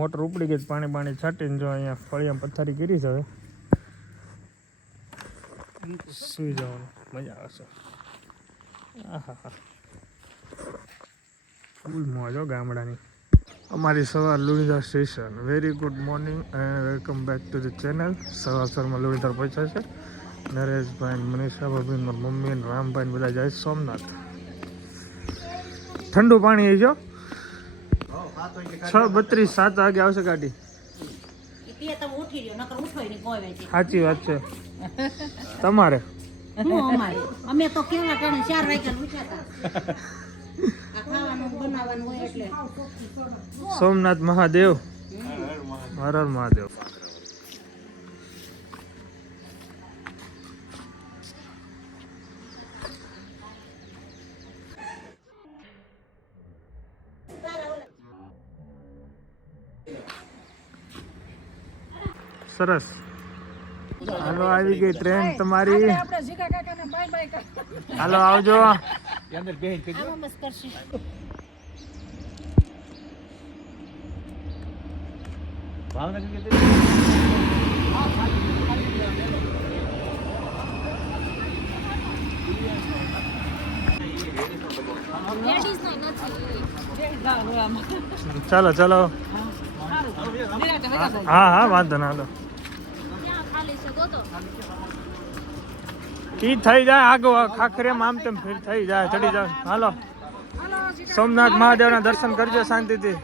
Motor ઉપડી ગઈ, પાણી છાંટીને જો અહીંયા ફળિયામાં પથારી કરી છે. હવે સુઈ જવાનું, મજા આવશે. આહા, ફૂલ મોજ હો ગામડાની. અમારી સવાર Lunidhar station. Very good morning and welcome back to the channel. સવારમાં લુણીધર પહોંચ્યા છે. નરેશભાઈ, મનીષા ભાભી, મમ્મી, રામભાઈ બધા જાય સોમનાથ. ઠંડુ પાણી આવી જો 6:32 7 વાગે આવશે ગાડી. સાચી વાત છે તમારે. અમે તો કેવા ટાણે 4 વાગ્યા ઉઠ્યા હતા. ખાવાનું બનાવવાનું હોય એટલે. સોમનાથ મહાદેવ, હર હર મહાદેવ. સરસ. હાલો, આવી ગઈ ટ્રેન તમારી. હાલો આવજો. ચાલો ચાલો. હા હા, વાંધો ના. હાલો, ઈ થઈ જાય આગો ખાખરેમ આમ તેમ ફીર થઈ જાય, ચડી જાય. હાલો, સોમનાથ મહાદેવના દર્શન કરજો શાંતિથી.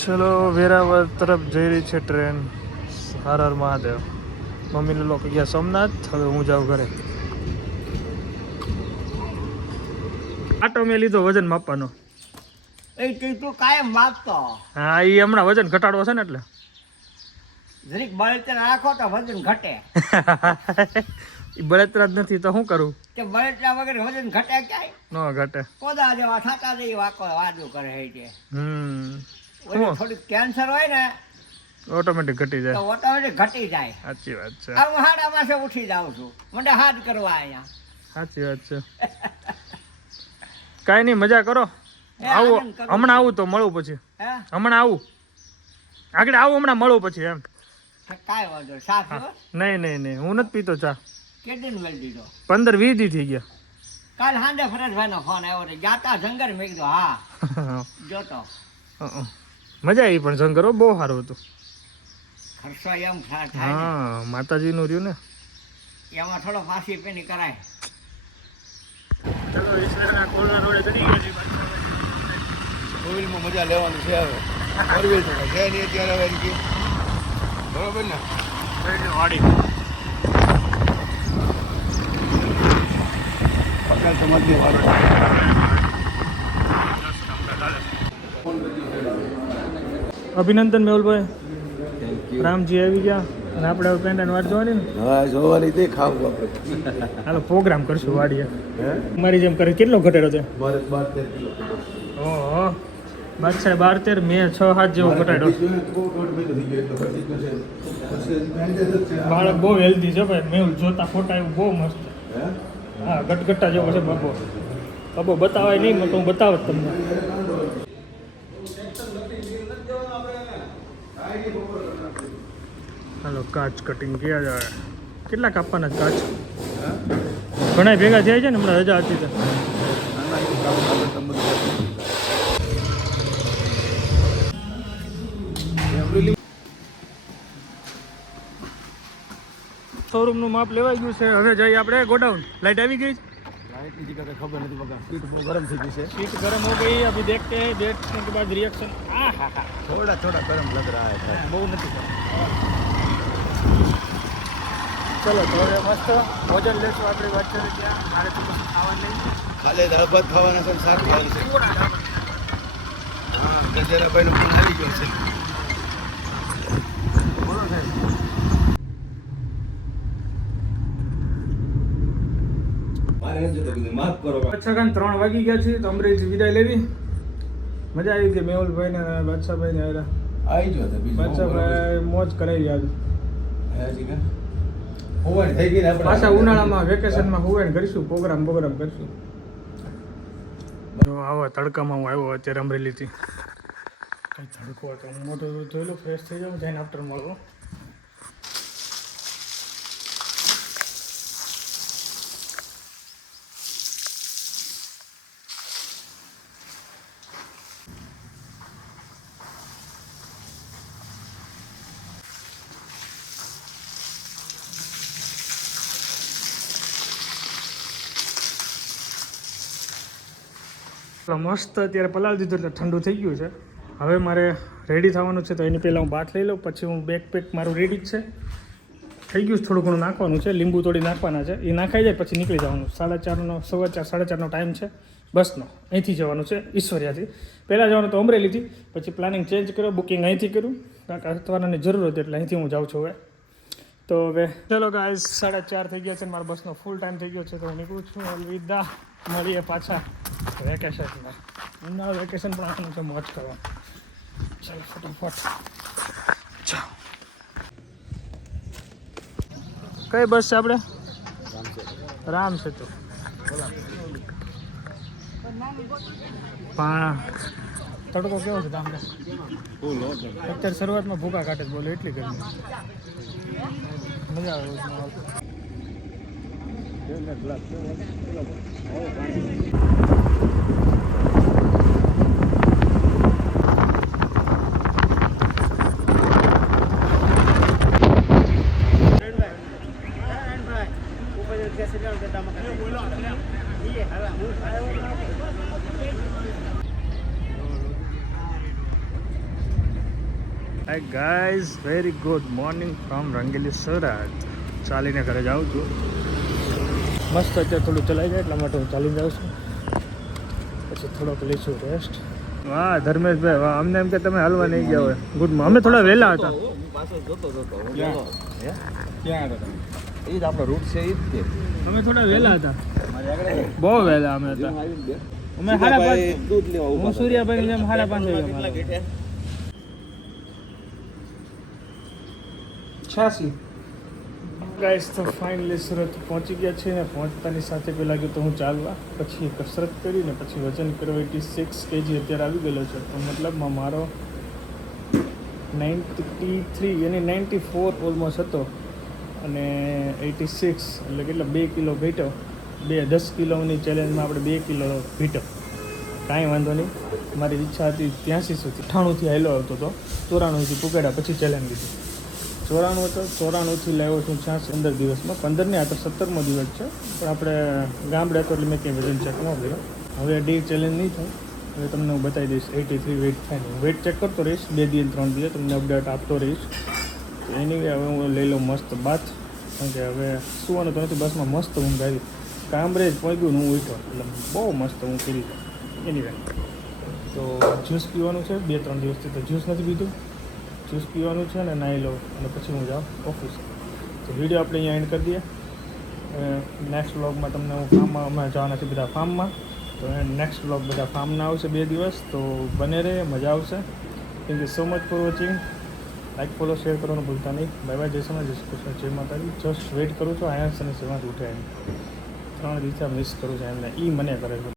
ચલો, વેરાવળ તરફ જઈ રહી છે ટ્રેન. હર હર મહાદેવ. મમ્મીને લોકો ગયા સોમનાથ. હવે હું જાઉં ઘરે. આટો મેં લીધો વજન માપવાનો. તું કાયમ માપતો. હા, એ હમણાં વજન ઘટાડવો છે ને એટલે જરીક બળતરા રાખો તો વજન ઘટે. એ બળતરા જ નથી તો શું કરું? કે બળતરા વગર વજન ઘટે ક્યાંય ન ઘટે. કોદા જેવા થતા જઈ વાદું કરે છે. થોડીક કેન્સર હોય ને ઓટોમેટિક ઘટી તો જાય. ઓટોમેટિક ઘટી જાય. સાચી વાત છે. હું હાડા માસે ઉઠી જાઉં છું, મને હાથ કરવા અહીંયા. સાચી વાત છે. કાંઈ નહીં, મજા કરો. આવું હમણાં આવું તો મળું પછી. હમણાં આવું, આગળ આવું, હમણાં મળું પછી એમ. કાંઈ વાંધો. સાથ નહીં, હું નથી પીતો ચા. કેટલી વેલ દીધો? 15-20 દી થઈ ગયા. કાલ સાંજે ફરજભાઈ નો ફોન આવ્યો હતો, જાતા જંગર. મેં કીધું હા જોતો. મજા આવી, પણ જંગરો બહુ સારું હતું. ખર્ચો એમ થાય. હા, માતાજીનું રહ્યું ને, એમાં થોડો ફાંસી પેની કરાય. ચલો, ઈશ્વરના કોળના રોડે ચડી ગયા છીએ. ફોરવ્હીલમાં મજા લેવાનું છે. હવે ફોરવ્હીલ છે નહીં અત્યારે. હવે બરોબર ને વાડી સમાજની વાત. અભિનંદન મેહુલભાઈ. રામજી આવી ગયા અને આપણે હવે પેંડાની વાત જોવાની ને. હા, જોવાની તે ખાવું આપણે. હાલો, પ્રોગ્રામ કરશું વાડીએ. મારી જેમ કરે. કેટલો ઘટેડો છે? 12-13 કિલો. ઓહો, બાદશાહ 12-13, મેં 6-7 જેવો ઘટાડ્યો. બાળક બહુ હેલ્ધી છે ભાઈ. મેં જોતા ફોટા એવું બહુ મસ્ત. હા, ગટગટ્ટા જેવો છે બાબો. બાબો બતાવાય નહીં, તો હું બતાવત તમને. હાલો, કાચ કટિંગ ક્યાં જાય? કેટલા કાપવાના કાચ? ઘણા ભેગા થયા છે ને, હમણાં રજા હતી તો. શોરૂમ નું માપ લેવાઈ ગયું છે. હવે જઈએ આપણે ગોડાઉન. લાઈટ આવી ગઈ? લાઇટની જગ્યા ખબર નથી બગા. સીટ બહુ ગરમ થઈ ગઈ છે. सीट गर्म हो गई. अभी देखते हैं, देखने के बाद रिएक्शन. થોડા ગરમ લગ રહા હે. બહુ નથી. ચલો, તો હવે મસ્ત ભોજન લેશું આપણે. વાત કરીએ ત્યાં મારે તો કશું ખાવા નહીં. ખાલી દાળ ભાત ખાવાના છે, શાક ખાવાનું છે. હા, ગજરાભાઈનો ફોન આવી ગયો છે. બોલો સાહેબ. માફ કરો. અચ્છા, 3 વાગી ગયા છે તો અમરેલી વિદાય લેવી. મજા આવી ગઈ. મેહુલભાઈ ને બાદશાહભાઈ ને આવ્યા. આવી ગયો તો બાદશાહભાઈ મોજ કરાવી યાદ. થઈ ગઈ ને આપણે પાછા ઉનાળામાં વેકેશનમાં હોવે કરીશું પ્રોગ્રામ કરશું. આવો તડકામાં હું આવ્યો અત્યારે અમરેલીથી. કંઈ તડકો હતો હું મોટો જોઈ લો ફ્રેશ થઈ જાઉં જઈને આફ્ટર મળવો. મસ્ત અત્યારે પલાળી દીધું એટલે ઠંડુ થઈ ગયું છે. હવે મારે રેડી થવાનું છે તો એની પહેલાં હું બાથ લઈ લઉં, પછી હું બેકપેક મારું રેડી જ છે. થઈ ગયું થોડું ઘણું નાખવાનું છે, લીંબુ તોડી નાખવાના છે, એ નાખાઈ જાય પછી નીકળી જવાનું. 4:30 4:30 ટાઈમ છે બસનો. અહીંથી જવાનું છે ઈશ્વરિયાથી. પહેલાં જવાનું તો અમરેલીથી, પછી પ્લાનિંગ ચેન્જ કર્યો, બુકિંગ અહીંથી કર્યું કારણ કે અથવાનાની જરૂર હતી એટલે અહીંથી હું જાઉં છું હવે. તો હવે ચલો ગાઈઝ 4:30 થઈ ગયા છે, મારા બસનો ફૂલ ટાઈમ થઈ ગયો છે તો હું નીકળું છું. અલવિદા, મળીએ પાછા વેકેશનમાં. ઉનાળા વેકેશન પણ આવવાનું છે, મોજ કરવા. ચાલો ફટાફટ જાઓ. કઈ બસ છે આપણે? રામ સેતુ. તડકો કેવો છે તમને? અત્યારે શરૂઆતમાં ભૂકા કાઢે બોલો એટલી ગરમી. મજા આવે. Hi guys, very good morning from રંગેલી સુરત. ચાલીને ઘરે જાઉં છું. મસ્ત અત્યારે થોડું ચલાઈ જાય એટલા માટે હું ચાલીને જાઉં છું. પછી થોડોક લઈશું રેસ્ટ. વાહ ધર્મેશભાઈ, વાહ. અમને એમ કે તમે હાલવા નહીં ગયા હોય. ગુડ. અમે થોડા વહેલા હતા. અમે થોડા વહેલા હતા, બહુ વહેલા અમે હતા. અમે 5:30. હું સૂર્યાભાઈ જેમ 5:30 86. ગાઈસ તો ફાઇનલી સુરત પહોંચી ગયા છે ને પહોંચતાની સાથે પહેલાં લાગ્યું તો હું ચાલવા, પછી કસરત કરીને પછી વજન કર્યો 86 kg અત્યારે આવી ગયેલો છે. તો મતલબમાં મારો 93 યાની 94 ઓલમોસ્ટ હતો અને 86 એટલે કેટલા 2 કિલો ઘટ્યો. 10 કિલોની ચેલેન્જમાં આપણે 2 કિલો ઘટ્યો. કાંઈ વાંધો નહીં. મારી ઈચ્છા હતી 83 સુધી, 98થી હાલ્યો આવતો હતો, 94થી પુગાડ્યા પછી ચેલેન્જ લીધી. 94 હતો, 94થી લાવ્યો છું 15 દિવસમાં. 15 ને આ તો 17મો દિવસ છે, પણ આપણે ગામડે હતો એટલે મેં કંઈ વજન ચેક ન કર્યો. હવે ડે ચેલેન્જ નહીં થાય. હવે તમને હું બતાવી દઈશ 83 વેઇટ થાય. વેઇટ ચેક કરતો રહીશ 2 દિવસ 3 દિવસ, તમને અપડેટ આપતો રહીશ. તો એની હવે હું લઈ લઉં મસ્ત બાથ, કારણ કે હવે સુવાનું તો નથી, બસમાં મસ્ત ઊંઘ આવી. કામરેજ પહોંચ્યું હું ઉઠ્યો એટલે બહુ મસ્ત ઊંઘ કરી. એની વે તો જ્યુસ પીવાનું છે. 2-3 દિવસથી તો જ્યુસ નથી પીધું. જ્યુસ પીવાનું છે ને નાહી લઉં અને પછી હું જાઉં ઓફિસ. તો વિડીયો આપણે અહીંયા એન્ડ કરી દઈએ. નેક્સ્ટ વ્લોગમાં તમને હું ફાર્મમાં, હમણાં જવાના છે બધા ફાર્મમાં, તો નેક્સ્ટ વ્લોગ બધા ફાર્મના આવશે 2 દિવસ. તો બને રહે, મજા આવશે. Thank you so much for watching. Like follow share કરવાનું ભૂલતા નહીં. બાય બાય, જય શ્રી જય શ્રી કૃષ્ણ, જય માતાજી. જસ્ટ વેઇટ કરું છું આયાસ અને સેવાથી ઉઠે એમ 3 દિવસે મિસ કરું છું એમને, એ મને કરે છે.